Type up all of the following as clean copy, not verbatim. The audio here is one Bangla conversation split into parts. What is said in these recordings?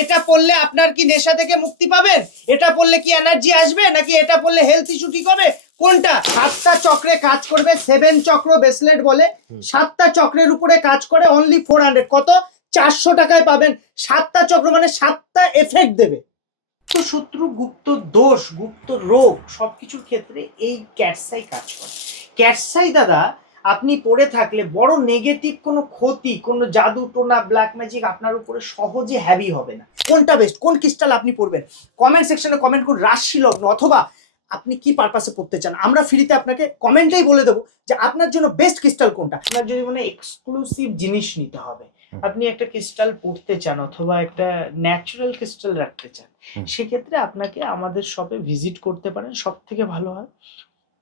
এটা পড়লে আপনার কি নেশা থেকে মুক্তি পাবেন? এটা পড়লে কি এনার্জি আসবে, নাকি এটা পড়লে হেলথ ইস্যু ঠিক হবে? কোনটা? 7টা চক্রে কাজ করবে, 7 চক্র ব্রেসলেট বলে। 7টা চক্রের উপরে কাজ করে, অনলি 400। কত? 400 টাকায় পাবেন। 7টা চক্র মানে 7টা এফেক্ট দেবে। তো শত্রু, গুপ্ত দোষ, গুপ্ত রোগ সবকিছুর ক্ষেত্রে এই ক্যাটসাই কাজ করে। ক্যাটসাই দাদা আপনি পড়ে থাকলে বড় নেগেটিভ কোনো ক্ষতি, কোনো জাদু টোনা, ব্ল্যাক ম্যাজিক আপনার উপরে সহজে হ্যাভি হবে না। কোনটা বেস্ট, কোন ক্রিস্টাল আপনি পড়বেন? কমেন্ট সেকশনে কমেন্ট করুন রাশি লগ্ন অথবা আপনি কি পারপাসে পড়তে চান। আমরা ফ্রিতে আপনাকে কমেন্টেই বলে দেবো যে আপনার জন্য বেস্ট ক্রিস্টাল কোনটা। আপনার যদি মনে এক্সক্লুসিভ জিনিস নিতে হবে, আপনি একটা ক্রিস্টাল পড়তে চান অথবা একটা ন্যাচারাল ক্রিস্টাল রাখতে চান, সেক্ষেত্রে আপনাকে আমাদের শপে ভিজিট করতে পারেন। সব থেকে ভালো হয়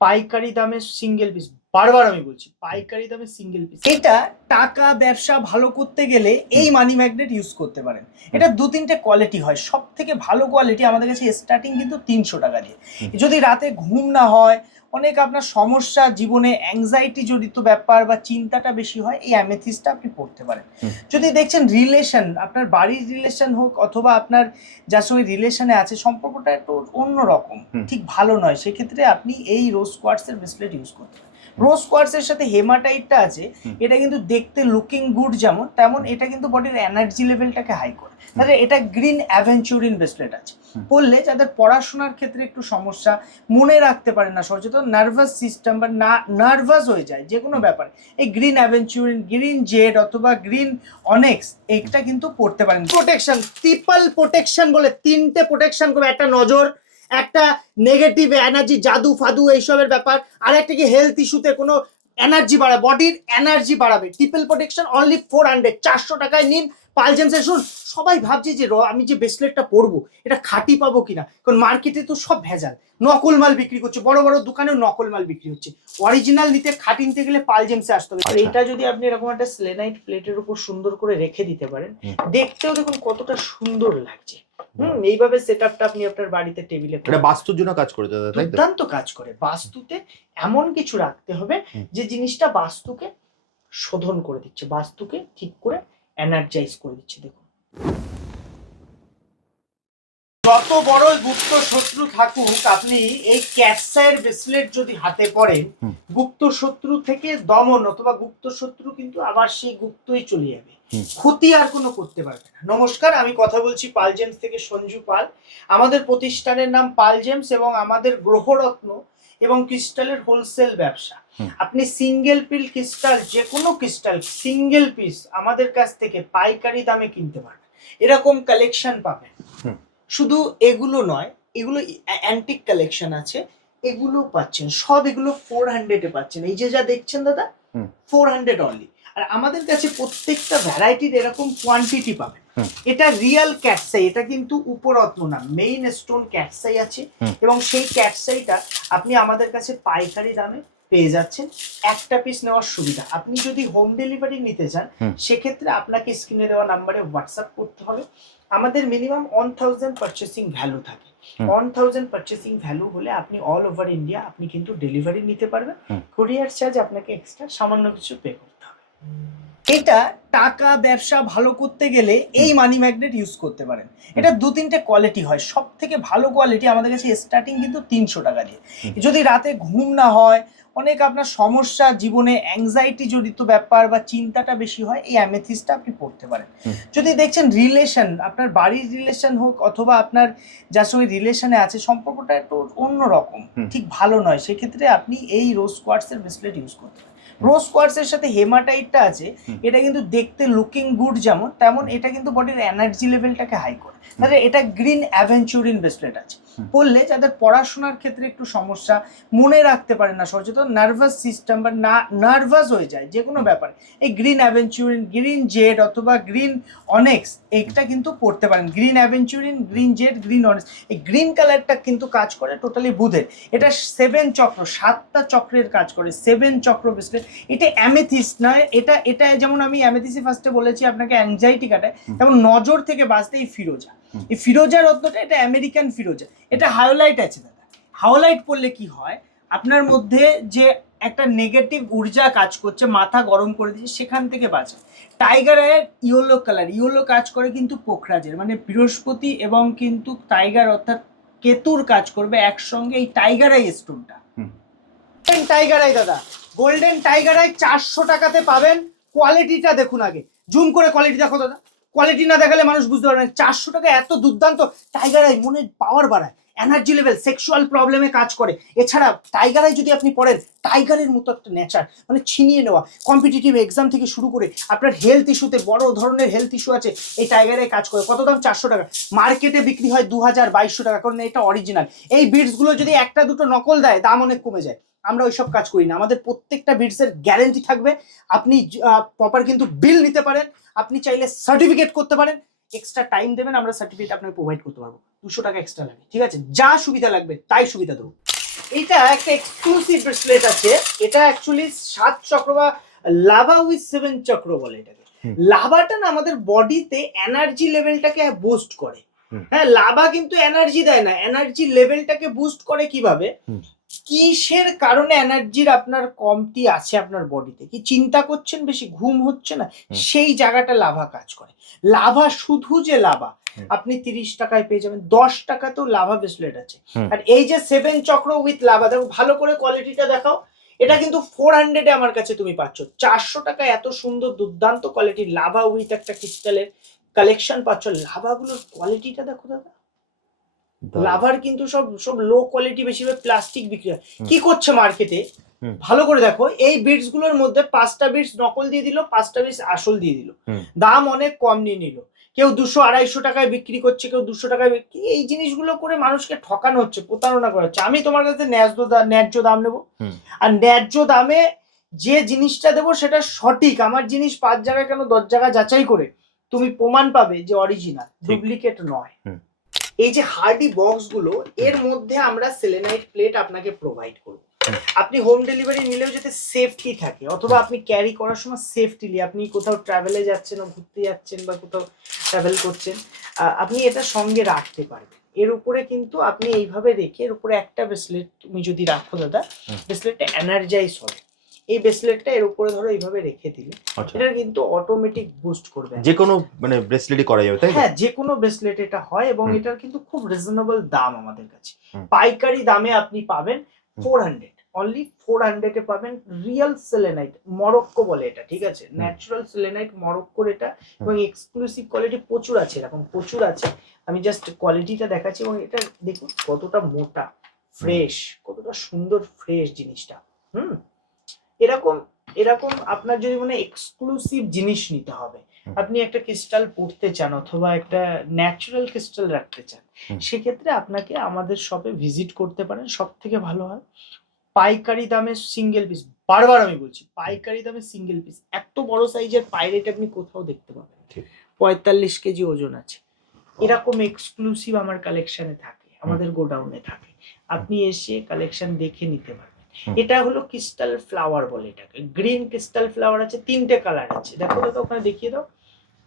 পাইকারি দামে সিঙ্গেল পিস। বারবার আমি বলছি, পাইকারি দামে সিঙ্গেল পিস। এটা টাকা ব্যবসা ভালো করতে গেলে এই মানি ম্যাগনেট ইউজ করতে পারেন। এটা 2-3টে কোয়ালিটি হয়। সব থেকে ভালো কোয়ালিটি আমাদের কাছে স্টার্টিং কিন্তু 300 টাকা দিয়ে। যদি রাতে ঘুম না হয়, অনেক আপনার সমস্যা জীবনে, অ্যাংজাইটি জড়িত ব্যাপার বা চিন্তাটা বেশি হয়, এই অ্যামেথিস্টটা আপনি পড়তে পারেন। যদি দেখছেন রিলেশন, আপনার বাড়ির রিলেশন হোক অথবা আপনার যার সঙ্গে রিলেশনে আছে সম্পর্কটা একটু অন্যরকম, ঠিক ভালো নয়, সেক্ষেত্রে আপনি এই রোজ কোয়ার্টসের ব্রেসলেট ইউজ করতে পারেন। রোজ কোয়ার্টসের সাথে হেমাটাইটটা আছে, এটা কিন্তু দেখতে লুকিং গুড যেমন, তেমন এটা কিন্তু বডির এনার্জি লেভেলটাকে হাই করে। তাহলে এটা গ্রিন অ্যাভেঞ্চুরিন ব্রেসলেট আছে, পড়লে যাদের পড়াশোনার ক্ষেত্রে একটু সমস্যা, মনে রাখতে পারে না সচেতন, নার্ভাস সিস্টেম বা নার্ভাস হয়ে যায় যে কোনো ব্যাপারে, এই গ্রিন অ্যাভেঞ্চুরিন, গ্রিন জেড অথবা গ্রিন অনেক্স এইটা কিন্তু পড়তে পারেন। প্রোটেকশন, ট্রিপল প্রোটেকশন বলে 3টে প্রোটেকশন করবে। একটা নজর, একটা নেগেটিভ এনার্জি, জাদু ফাদু এইসবের ব্যাপার, আর একটা কি হেলথ ইস্যুতে কোনো এনার্জি বাড়াবে, বডির এনার্জি বাড়াবে। ট্রিপল প্রোটেকশন অনলি 400, 400 টাকায় নিন। পালজেমসে শুন, সবাই ভাবছে যে আমি যে ব্রেসলেটটা পরবো এটা খাঁটি পাবো কিনা, কারণ মার্কেটে তো সব ভেজাল, নকল মাল বিক্রি করছে, বড় বড় দোকানেও নকল মাল বিক্রি হচ্ছে। অরিজিনাল নিতে, খাঁটি নিতে গেলে পালজেমসে আসতে হবে। আর এটা যদি আপনি এরকম একটা সেলেনাইট প্লেটের উপর সুন্দর করে রেখে দিতে পারেন, দেখতেও দেখুন কতটা সুন্দর লাগছে। এইভাবে সেটআপটা আপনি আপনার বাড়িতে টেবিলে, এটা বাস্তুর জন্য কাজ করে দাদা, তাই তো? দুর্দান্ত কাজ করে। বাস্তুতে এমন কিছু রাখতে হবে যে জিনিসটা বাস্তুকে শোধন করে দিচ্ছে, বাস্তুকে ঠিক করে এনার্জাইজ করে দিচ্ছে। দেখুন, যত বড় গুপ্ত শত্রু থাকুক, আপনি এই ক্যাটসাইয়ের ব্রেসলেট যদি হাতে পড়েন, গুপ্ত শত্রু থেকে দমন, অথবা গুপ্ত শত্রু কিন্তু আবার সেই গুপ্তই চলে যাবে, ক্ষতি আর কোনো করতে পারবে না। নমস্কার, আমি কথা বলছি পালজেমস থেকে, সঞ্জু পাল। আমাদের প্রতিষ্ঠানের নাম পালজেমস এবং আমাদের গ্রহরত্ন এবং ক্রিস্টালের হোলসেল ব্যবসা। আপনি সিঙ্গেল পিস ক্রিস্টাল, যে কোনো ক্রিস্টাল সিঙ্গেল পিস আমাদের কাছ থেকে পাইকারি দামে কিনতে পারবেন। এরকম কালেকশন পাবেন। শুধু এগুলো নয়, এগুলো অ্যান্টিক কালেকশন আছে, এগুলো পাচ্ছেন সব, এগুলো 400-এ পাচ্ছেন। এই যে যা দেখছেন দাদা, 400 অনলি। আর আমাদের কাছে প্রত্যেকটা ভ্যারাইটির এরকম কোয়ান্টিটি পাবেন। এটা রিয়েল ক্যাটসাই, এটা কিন্তু উপরত্ন না, মেইন স্টোন ক্যাটসাই আছে, এবং সেই ক্যাটসাইটা আপনি আমাদের কাছে পাইকারি দামে পেয়ে যাচ্ছেন। একটা পিস নেওয়ার সুবিধা। আপনি যদি হোম ডেলিভারি নিতে চান, সেক্ষেত্রে আপনাকে স্ক্রিনে দেওয়া নাম্বারে হোয়াটসঅ্যাপ করতে হবে। আমাদের মিনিমাম 1000 পারচেসিং ভ্যালু থাকে। 1000 পারচেসিং ভ্যালু হলে আপনি অল ওভার ইন্ডিয়া আপনি কিন্তু ডেলিভারি নিতে পারবেন। কুরিয়ার চার্জ আপনাকে এক্সট্রা সামান্য কিছু পে করতে হবে। এটা টাকা ব্যবসা ভালো করতে গেলে এই মানি ম্যাগনেট ইউজ করতে পারেন। এটা 2-3টে কোয়ালিটি হয়। সব থেকে ভালো কোয়ালিটি আমাদের কাছে স্টার্টিং কিন্তু 300 টাকা দিয়ে। যদি রাতে ঘুম না হয়, অনেক আপনার সমস্যা জীবনে, অ্যাংজাইটি জড়িত ব্যাপার বা চিন্তাটা বেশি হয়, এই অ্যামেথিস্টটা আপনি পড়তে পারেন। যদি দেখছেন রিলেশন, আপনার বাড়ির রিলেশন হোক অথবা আপনার যার সঙ্গে রিলেশনে আছে সম্পর্কটা একটু অন্যরকম, ঠিক ভালো নয়, সেক্ষেত্রে আপনি এই রোজ কোয়ার্টসের ব্রেসলেট ইউজ করতে পারেন। রোজ কোয়ার্টসের সাথে হেমাটাইটটা আছে, এটা কিন্তু দেখতে লুকিং গুড যেমন, তেমন এটা কিন্তু বডির এনার্জি লেভেলটাকে হাই করে। তাহলে এটা গ্রিন অ্যাভেঞ্চুরিন ব্রেসলেট আছে, পড়লে যাদের পড়াশোনার ক্ষেত্রে একটু সমস্যা, মনে রাখতে পারে না সচেতন, নার্ভাস সিস্টেম বা নার্ভাস হয়ে যায় যে কোনো ব্যাপারে, এই গ্রিন অ্যাভেঞ্চুরিন, গ্রিন জেড অথবা গ্রিন অনেক্স এইটা কিন্তু পড়তে পারেন। Green aventurine, green jade, green onyx, এই গ্রিন কালারটা কিন্তু কাজ করে টোটালি বুধের। এটা 7 চক্র, 7টা চক্রের কাজ করে, 7 চক্র ব্রেসলেট। এটা অ্যামেথিস্ট নয়, এটা যেমন আমি অ্যামেথিস্ট ফার্স্টে বলেছি আপনাকে অ্যাংজাইটি কাটায়, তেমন নজর থেকে বাঁচতে এই ফিরোজা, এই ফিরোজা রত্নটা, এটা আমেরিকান ফিরোজা, এটা হায়োলাইট আছে দাদা। হায়োলাইট পড়লে কি হয়, আপনার মধ্যে যে একটা নেগেটিভ ঊর্জা কাজ করছে, মাথা গরম করে দিচ্ছে, সেখান থেকে বাঁচা। টাইগার আয়ের ইয়েলো কালার, ইয়েলো কাজ করে কিন্তু পোখরাজের, মানে বৃহস্পতি এবং কিন্তু টাইগার অর্থাৎ কেতুর কাজ করবে একসঙ্গে এই টাইগার আই স্টোনটা। টাইগার আই দাদা, গোল্ডেন টাইগার আই 400 টাকাতে পাবেন। কোয়ালিটিটা দেখুন, আগে জুম করে কোয়ালিটি দেখো দাদা, কোয়ালিটি না দেখালে মানুষ বুঝতে পারবে না। 400 টাকা এত দুর্দান্ত টাইগার আই, মনের পাওয়ার বাড়ায়, এনার্জি লেভেল, সেক্সুয়াল প্রবলেমে কাজ করে। এছাড়া টাইগার আই যদি আপনি পড়েন, টাইগারের মতো একটা নেচার, মানে ছিনিয়ে নেওয়া, কম্পিটিটিভ এক্সাম থেকে শুরু করে আপনার হেলথ ইস্যুতে, বড় ধরনের হেলথ ইস্যু আছে, এই টাইগার আই কাজ করে। কত দাম? 400 টাকা। মার্কেটে বিক্রি হয় 2000-2200 টাকা, কারণ এটা অরিজিনাল। এই বিটসগুলো যদি একটা দুটো নকল দেয়, দাম অনেক কমে যায়। আমরা ওইসব কাজ করি না, আমাদের প্রত্যেকটা বিটসের গ্যারেন্টি থাকবে। আপনি প্রপার কিন্তু বিল নিতে পারেন, আপনি চাইলে সার্টিফিকেট করতে পারেন, এক্সট্রা টাইম দেবেন, আমরা সার্টিফিকেট আপনাকে প্রোভাইড করতে পারবো। 200 টাকা এক্সট্রা লাগে, ঠিক আছে? যা সুবিধা লাগবে তাই সুবিধা দেবো। এটা একটা এক্সক্লুসিভ ব্রেসলেট আছে, এটা অ্যাকচুয়ালি 7 চক্র বা লাভা উইথ 7 চক্র বলে এটাকে। লাভাটা না আমাদের বডিতে এনার্জি লেভেলটাকে বুস্ট করে। হ্যাঁ, লাভা কিন্তু এনার্জি দেয় না, এনার্জি লেভেলটাকে বুস্ট করে কিভাবে? কিসের কারণে এনার্জির আপনার কমতি আছে আপনার বডিতে, কি চিন্তা করছেন, বেশি ঘুম হচ্ছে না, সেই জায়গাটা লাভা কাজ করে। লাভা শুধু যে লাভা আপনি 30 টাকায় পেয়ে যাবেন, 10 টাকাতেও লাভা ব্রেসলেট আছে। আর এই যে 7 চক্র উইথ লাভা, দেখো ভালো করে কোয়ালিটিটা দেখাও, এটা কিন্তু 400 এ আমার কাছে তুমি পাচ্ছ। 400 টাকায় এত সুন্দর দুর্দান্ত কোয়ালিটির লাভা উইথ একটা ক্রিস্টালের কালেকশন পাচ্ছ। লাভাগুলোর কোয়ালিটিটা দেখো দাদা, লাভার কিন্তু সব সব লো কোয়ালিটি, বেশিরভাগ প্লাস্টিক বিক্রি হয়। কি করছে মার্কেটে, ভালো করে দেখো, এই বিটস গুলোর মধ্যে 5টা বিটস নকল দিয়ে দিল, 5টা বিটস আসল দিয়ে দিল, দাম অনেক কম নিয়ে নিল। কেউ 200-250 টাকায় বিক্রি করছে, কেউ 200 টাকায় বিক্রি। এই জিনিসগুলো করে মানুষকে ঠকানো হচ্ছে, প্রতারণা করা হচ্ছে। আমি তোমার কাছে ন্যায্য দাম নেবো, আর ন্যায্য দামে যে জিনিসটা দেবো সেটা সঠিক। আমার জিনিস 5 জায়গায় কেন 10 জায়গা যাচাই করে তুমি প্রমাণ পাবে যে অরিজিনাল, ডুপ্লিকেট নয়। এই যে হার্ডি বক্স গুলো, এর মধ্যে আমরা সেলেনাইট প্লেট আপনাকে প্রোভাইড করব। আপনি হোম ডেলিভারি নিলেও যাতে সেফটি থাকে, অথবা আপনি ক্যারি করার সময় সেফটিলি, আপনি কোথাও ট্রাভেলে যাচ্ছেন, ঘুরতে যাচ্ছেন বা কোথাও ট্রাভেল করছেন, আপনি এটা সঙ্গে রাখতে পারবেন। এর উপরে কিন্তু আপনি এইভাবে রেখে, এর উপরে একটা ব্রেসলেট তুমি যদি রাখো দাদা, ব্রেসলেটটা এনার্জাইজ হবে। এই ব্রেসলেটটা এর উপরে ধরো এইভাবে রেখে দিলে, এটা কিন্তু অটোমেটিক বুস্ট করবে। যে কোনো মানে ব্রেসলেটই করা যাবে, তাই? হ্যাঁ, যে কোনো ব্রেসলেট এটা হয়, এবং এটার কিন্তু খুব রিজনেবল দাম আমাদের কাছে। পাইকারি দামে আপনি পাবেন 400, অনলি 400 এ পাবেন। রিয়েল সেলেনাইট, মরক্কো বলে এটা, ঠিক আছে? ন্যাচারাল সেলেনাইট, মরক্কোর এটা, এবং এক্সক্লুসিভ কোয়ালিটি প্রচুর আছে, এরকম প্রচুর আছে। আমি জাস্ট কোয়ালিটিটা দেখাচ্ছি, এবং এটা দেখুন কতটা মোটা, ফ্রেশ, কতটা সুন্দর ফ্রেশ জিনিসটা। এরকম এরকম আপনার যদি মানে এক্সক্লুসিভ জিনিস নিতে হবে, আপনি একটা ক্রিস্টাল পড়তে চান অথবা একটা ন্যাচারাল ক্রিস্টাল রাখতে চান, সেক্ষেত্রে আপনাকে আমাদের শপে ভিজিট করতে পারেন। সব থেকে ভালো হয় পাইকারি দামে সিঙ্গেল পিস, বারবার আমি বলছি পাইকারি দামে সিঙ্গেল পিস। এত বড় সাইজের পাইরেট আপনি কোথাও দেখতে পাবেন, 45 কেজি ওজন আছে। এরকম এক্সক্লুসিভ আমার কালেকশনে থাকে, আমাদের গোডাউনে থাকে, আপনি এসে কালেকশন দেখে নিতে পারেন। এটা হলো ক্রিস্টাল ফ্লাওয়ার বলে এটাকে। গ্রিন ক্রিস্টাল ফ্লাওয়ার আছে, 3টে কালার আছে, দেখো দাদা ওখানে দেখিয়ে দাও,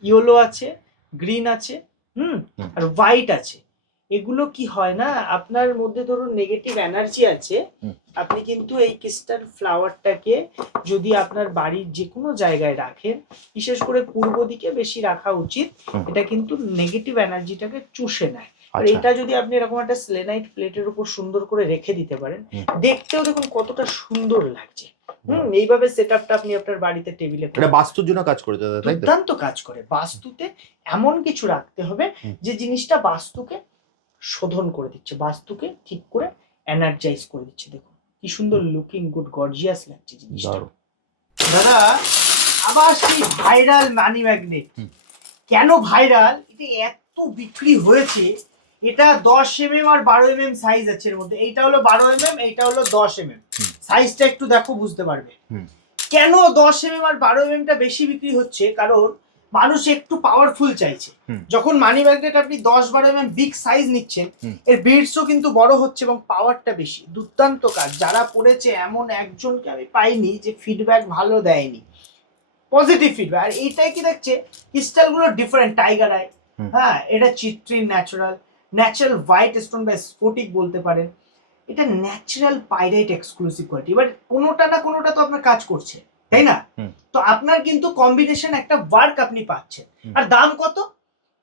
ইয়েলো আছে, গ্রিন আছে, আর হোয়াইট আছে। এগুলো কি হয় না, আপনার মধ্যে ধরুন নেগেটিভ এনার্জি আছে, আপনি কিন্তু এই ক্রিস্টাল ফ্লাওয়ারটাকে যদি আপনার বাড়ির যে কোনো জায়গায় রাখেন, বিশেষ করে পূর্ব দিকে বেশি রাখা উচিত, এটা কিন্তু নেগেটিভ এনার্জিটাকে চুষে নেয়। আর এটা যদি আপনি এরকম একটা সেলেনাইট প্লেটের উপর সুন্দর করে রেখে দিতে পারেন, দেখতেও দেখুন কতটা সুন্দর লাগছে। এইভাবে সেটআপটা আপনি আপনার বাড়িতে টেবিলে, এটা বাস্তুর জন্য কাজ করে দাদা, তাই তো? দুর্দান্ত কাজ করে। বাস্তুতে এমন কিছু রাখতে হবে যে জিনিসটা বাস্তুকে শোধন করে দিচ্ছে, বাস্তুকে ঠিক করে এনার্জাইজ করে দিচ্ছে। দেখুন কি সুন্দর লুকিং গুড, গর্জিয়াস লাগছে জিনিসটা। দাদা আবার সেই ভাইরাল মানি ম্যাগনেট। কেন ভাইরাল? এটা এত বিক্রি হয়েছে। এটা 10 mm আর 12 mm সাইজ আছে এর মধ্যে। এইটা হলো 12 mm, এইটা হলো 10 mm। সাইজটা একটু দেখো, বুঝতে পারবে। কেন 10 mm আর 12 mm টা বেশি বিক্রি হচ্ছে? কারণ মানুষ একটু পাওয়ারফুল চাইছে। যখন মানি ম্যাগনেট আপনি 10-12 mm বিগ সাইজ নিচ্ছেন, এর বিটসও কিন্তু বড় হচ্ছে এবং পাওয়ারটা বেশি। দুর্দান্ত কাজ। যারা পড়েছে এমন একজনকে আমি পাইনি যে ফিডব্যাক ভালো দেয়নি, পজিটিভ ফিডব্যাক। আর এইটাই কি দেখছে, ক্রিস্টালগুলো ডিফারেন্ট। টাইগার আই, হ্যাঁ, এটা চিট্রিন ন্যাচারাল হোয়াইট স্টোন বা স্ফটিক বলতে পারেন। এটা ন্যাচারাল পাইরাইট এক্সক্লুসিভ কোয়ালিটি। এবার কোনোটা না কোনোটা তো আপনার কাজ করছে, তাই না? তো আপনার কিন্তু কম্বিনেশন একটা ওয়ার্ক আপনি পাচ্ছেন। আর দাম কত?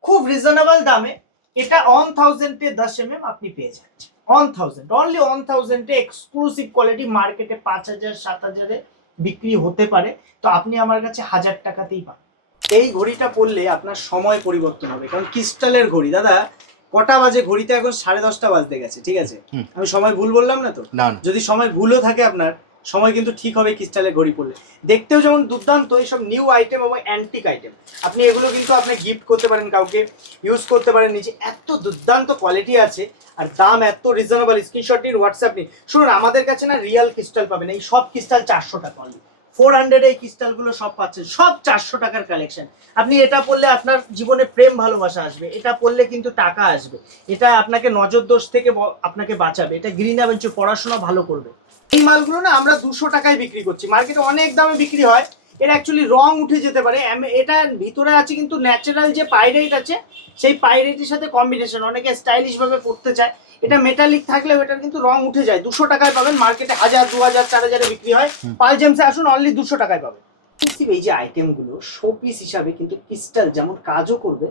খুব রিজনেবল দামে এটা 1000 এ 10 mm আপনি পেয়ে যাচ্ছেন। 1000 অনলি 1000 এ এক্সক্লুসিভ কোয়ালিটি। মার্কেটে 5000 7000 এ বিক্রি হতে পারে, তো আপনি আমার কাছে 1000 টাকাতেই পাবেন। এই ঘড়িটা পরলে আপনার সময় পরিবর্তন হবে, কারণ ক্রিস্টালের ঘড়ি। দাদা কটা বাজে? ঘড়িতে এখন 10:30 বাজতে গেছে, ঠিক আছে? আমি সময় ভুল বললাম না তো? না। যদি সময় ভুলও থাকে আপনার, সময় কিন্তু ঠিক হবে ক্রিস্টালের ঘড়ি পরলে। দেখতেও যেমন দুর্দান্ত, এইসব নিউ আইটেম এবং অ্যান্টিক আইটেম, আপনি এগুলো কিন্তু আপনি গিফট করতে পারেন, কাউকে ইউজ করতে পারেন নিজে। এত দুর্দান্ত কোয়ালিটি আছে আর দাম এত রিজনেবল। স্ক্রিনশট নিন, হোয়াটসঅ্যাপ নিন। শুনুন, আমাদের কাছে না রিয়েল ক্রিস্টাল পাবেন। এই সব ক্রিস্টাল 400 টাকা অনলি। 400 এই ক্রিস্টালগুলো সব পাচ্ছেন, সব 400 টাকার কালেকশন। আপনি এটা পড়লে আপনার জীবনে প্রেম ভালোবাসা আসবে, এটা পড়লে কিন্তু টাকা আসবে, এটা আপনাকে নজর দোষ থেকে আপনাকে বাঁচাবে, এটা গ্রিন অ্যাভেঞ্চার পড়াশোনা ভালো করবে। এই মালগুলো না আমরা 200 টাকায় বিক্রি করছি, মার্কেটে অনেক দামে বিক্রি হয়। এর অ্যাকচুয়ালি রং উঠে যেতে পারে, এটা ভিতরে আছে কিন্তু ন্যাচারাল যে পাইরাইট আছে, সেই পাইরাইটের সাথে কম্বিনেশন। অনেকে স্টাইলিশ ভাবে পড়তে চায়, এটা মেটালিক থাকলেও এটার কিন্তু রং উঠে যায়। 200 টাকায় পাবেন, মার্কেটে 1000 2000 4000 এ বিক্রি হয়। পাল জেমসে আসুন, অনলি 200 টাকায় পাবেন। এই যে আইটেমগুলো শো পিস হিসাবে কিন্তু ক্রিস্টাল যেমন কাজও করবে,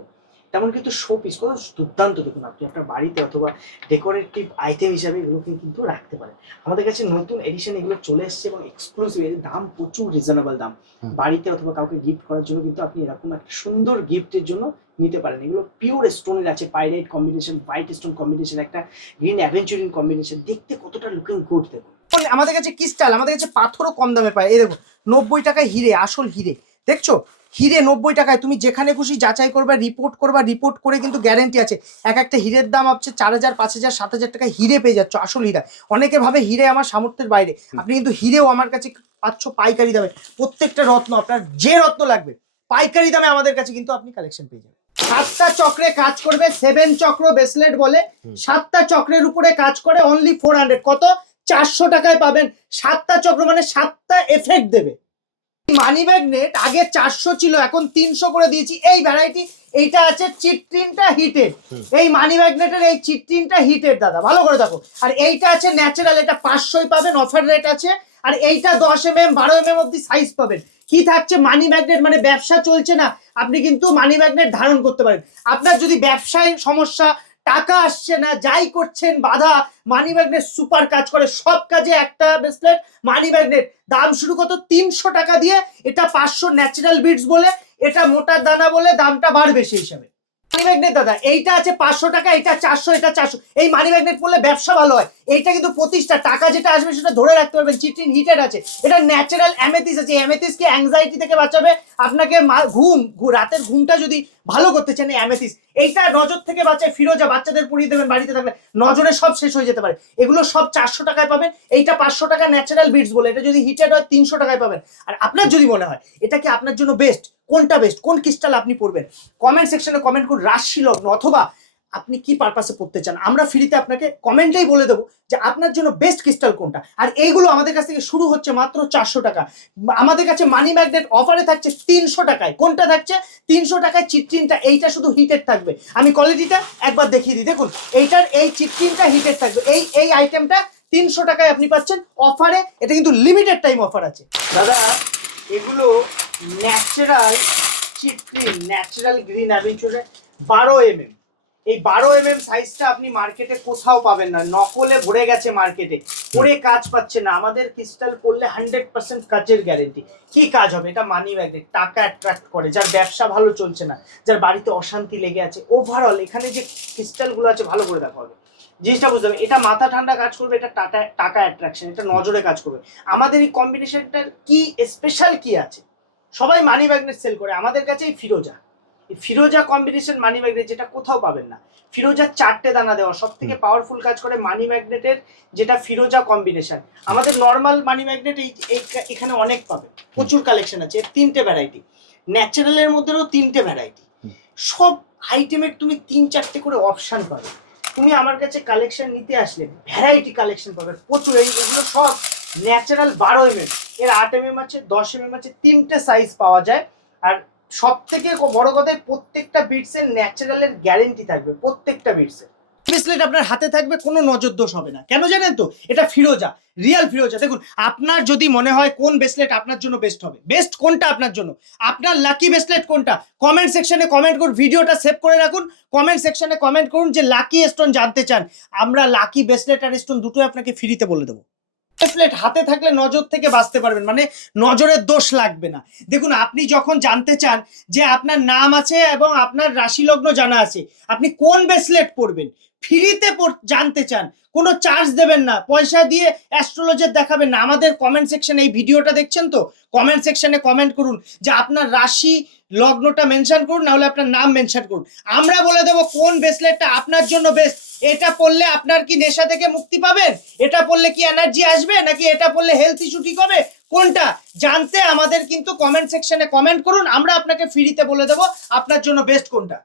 তেমন কিন্তু শো পিস কত দুর্দান্ত। দেখুন, আপনি আপনার বাড়িতে অথবা ডেকোরেটিভ আইটেম হিসাবে এগুলোকে কিন্তু রাখতে পারেন। আমাদের কাছে নতুন এডিশন এগুলো চলে এসছে এবং এক্সক্লুসিভ, এর দাম প্রচুর রিজনেবল দাম। বাড়িতে অথবা কাউকে গিফট করার জন্য কিন্তু আপনি এরকম একটা সুন্দর গিফটের জন্য নিতে পারেন। এগুলো পিওর স্টোনের আছে, pyrite combination, white stone combination, একটা গ্রিন অ্যাভেঞ্চুরিন কম্বিনেশন। দেখতে কতটা লুকিং গুড। দেখুন আমাদের কাছে ক্রিস্টাল, আমাদের কাছে পাথরও কম দামে পায়। এই দেখুন 90 টাকায় হিরে, আসল হিরে। দেখছো হিরে 90 টাকায়, তুমি যেখানে খুশি যাচাই করবে, রিপোর্ট করে কিন্তু গ্যারেন্টি আছে। এক একটা হিরের দাম হচ্ছে 4000 5000 7000 টাকায় হিরে পেয়ে যাচ্ছ, আসল হীরা। অনেকে ভাবে হিরে আমার সামর্থ্যের বাইরে, আপনি কিন্তু হিরেও আমার কাছে পাচ্ছ পাইকারি দামে। প্রত্যেকটা রত্ন, আপনার যে রত্ন লাগবে পাইকারি দামে আমাদের কাছে কিন্তু আপনি কালেকশন পেয়ে যাবেন। 7টা চক্রে কাজ করবে, 7 চক্র ব্রেসলেট বলে। 7টা চক্রের উপরে কাজ করে, অনলি 400। কত? 400 টাকায় পাবেন। 7টা চক্র মানে 7টা এফেক্ট দেবে। মানি ম্যাগনেট আগে 400 ছিল, এখন 300 করে দিয়েছি। এই ভ্যারাইটি, এইটা আছে চিট্রিনটা হিটেড। এই মানি ম্যাগনেটের এই চিট্রিনটা হিটেড দাদা, ভালো করে দেখো। আর এইটা আছে ন্যাচারাল, এটা 500 পাবেন, অফার রেট আছে। আর এইটা 10 mm 12 mm অব্দি সাইজ পাবেন। কি থাকছে? মানি ম্যাগনেট, মানে ব্যবসা চলছে না, আপনি কিন্তু মানি ম্যাগনেট ধারণ করতে পারেন। আপনার যদি ব্যবসায় সমস্যা, টাকা আসছে না, যাই করছেন বাধা, মানি ম্যাগনেট সুপার কাজ করে সব কাজে। একটা ব্রেসলেট মানি ম্যাগনেট, দাম শুরু কত? 300 টাকা দিয়ে। এটা 500 ন্যাচারাল বিটস বলে, এটা মোটার দানা বলে দামটা বাড়বে সেই হিসাবে। মানি ম্যাগনেট দাদা এইটা আছে 500 টাকা, এটা 400, এটা 400। এই মানি ম্যাগনেট পড়লে ব্যবসা ভালো হয়। এইটা কিন্তু প্রতিষ্ঠা, টাকা যেটা আসবে সেটা ধরে রাখতে পারবেন। চিট্রিন হিটেড আছে, এটা ন্যাচারাল অ্যামেথিস আছে। অ্যামেথিস কি অ্যাংজাইটি থেকে বাঁচাবে, আপনাকে রাতের ঘুমটা যদি ভালো করতে চান, অ্যামেথিস। এইটা নজর থেকে বাঁচায়। ফিরোজা, বাচ্চাদের পরিয়ে দেবেন বাড়িতে থাকলে, নজরে সব শেষ হয়ে যেতে পারে। এগুলো সব 400 টাকায় পাবেন। এইটা 500 টাকা ন্যাচারাল বিটস বলে, এটা যদি হিটেড হয় 300 টাকায় পাবেন। আর আপনার যদি মনে হয় এটা কি আপনার জন্য বেস্ট, কোনটা বেস্ট, কোন ক্রিস্টাল আপনি পড়বেন, কমেন্ট সেকশনে কমেন্ট করুন। রাশি লগ্ন অথবা আপনি কি পারপাসে পড়তে চান, আমরা ফ্রিতে আপনাকে কমেন্টেই বলে দেবো যে আপনার জন্য বেস্ট ক্রিস্টাল কোনটা। আর এইগুলো আমাদের কাছ থেকে শুরু হচ্ছে মাত্র 400 টাকা। আমাদের কাছে মানি ম্যাগনেট অফারে থাকছে 300 টাকায়। কোনটা থাকছে? 300 টাকায় চিট্রিনটা, এইটা শুধু হিটেড থাকবে। আমি কোয়ালিটিটা একবার দেখিয়ে দিই, দেখুন এইটার এই চিট্রিনটা হিটেড থাকবে। এই আইটেমটা 300 টাকায় আপনি পাচ্ছেন অফারে। এটা কিন্তু লিমিটেড টাইম অফার আছে দাদা। এগুলো ন্যাচারাল চিট্রিন, ন্যাচারাল গ্রিন অ্যাভেঞ্চারে 12 mm। এই 12 mm সাইজটা আপনি মার্কেটে কোথাও পাবেন না, নকলে ভরে গেছে মার্কেটে, পরে কাজ পাচ্ছে না। আমাদের ক্রিস্টাল পড়লে 100% কাজের গ্যারেন্টি। কি কাজ হবে? এটা মানি ম্যাগনেট, টাকা অ্যাট্রাক্ট করে, যার ব্যবসা ভালো চলছে না, যার বাড়িতে অশান্তি লেগে আছে। ওভারঅল এখানে যে ক্রিস্টালগুলো আছে ভালো করে দেখা হবে, জিনিসটা বুঝতে হবে। এটা মাথা ঠান্ডা কাজ করবে, এটা টাকা অ্যাট্রাকশন, এটা নজরে কাজ করবে। আমাদের এই কম্বিনেশনটার কি স্পেশাল কি আছে? সবাই মানি ম্যাগনেট সেল করে, আমাদের কাছে এই ফিরোজা কম্বিনেশন মানি ম্যাগনেট, যেটা কোথাও পাবেন না। ফিরোজা 4টে দানা দেওয়া, সব থেকে পাওয়ারফুল কাজ করে মানি ম্যাগনেটের যেটা ফিরোজা কম্বিনেশন। আমাদের নর্মাল মানি ম্যাগনেট এখানে অনেক পাবে, প্রচুর কালেকশন আছে। 3টে ভ্যারাইটি, ন্যাচারালের মধ্যেও 3টে ভ্যারাইটি। সব আইটেমের তুমি 3-4টে করে অপশন পাবে। তুমি আমার কাছে কালেকশন নিতে আসলে ভ্যারাইটি কালেকশন পাবে প্রচুর। এগুলো সব ন্যাচারাল 12 mm, এর 8 mm আছে, 10 mm আছে, 3টে সাইজ পাওয়া যায়। আর সব থেকে বড় কথা, প্রত্যেকটা বিটসের ন্যাচারালের গ্যারেন্টি থাকবে, প্রত্যেকটা বিটসের। ব্রেসলেট আপনার হাতে থাকবে, কোনো নজর দোষ হবে না। কেন জানেন তো? এটা ফিরোজা, রিয়াল ফিরোজা। দেখুন, আপনার যদি মনে হয় কোন ব্রেসলেট আপনার জন্য বেস্ট হবে, বেস্ট কোনটা আপনার জন্য, আপনার লাকি ব্রেসলেট কোনটা, কমেন্ট সেকশনে কমেন্ট করুন, ভিডিওটা সেভ করে রাখুন, কমেন্ট সেকশনে কমেন্ট করুন যে লাকি স্টোন জানতে চান। আমরা লাকি ব্রেসলেট আর স্টোন দুটোই আপনাকে ফ্রিতে বলে দেবো। ব্রেসলেট হাতে থাকলে নজর থেকে বাঁচতে পারবেন, মানে নজরের দোষ লাগবে না। দেখুন, আপনি যখন জানতে চান যে আপনার নাম আছে এবং আপনার রাশি লগ্ন জানা আছে, আপনি কোন ব্রেসলেট পরবেন, ফ্রিতে জানতে চান, কোনো চার্জ দেবেন না, পয়সা দিয়ে অ্যাস্ট্রোলজার দেখাবেন না, আমাদের কমেন্ট সেকশনে, এই ভিডিওটা দেখছেন তো, কমেন্ট সেকশনে কমেন্ট করুন যে আপনার রাশি লগ্নটা মেনশন করুন, না হলে আপনার নাম মেনশন করুন। আমরা বলে দেবো কোন ব্রেসলেটটা আপনার জন্য বেস্ট। এটা পরলে আপনার কি নেশা থেকে মুক্তি পাবেন, এটা পরলে কি এনার্জি আসবে, নাকি এটা পরলে হেলথ ইস্যু ঠিক হবে, কোনটা জানতে আমাদের কিন্তু কমেন্ট সেকশনে কমেন্ট করুন, আমরা আপনাকে ফ্রিতে বলে দেবো আপনার জন্য বেস্ট কোনটা।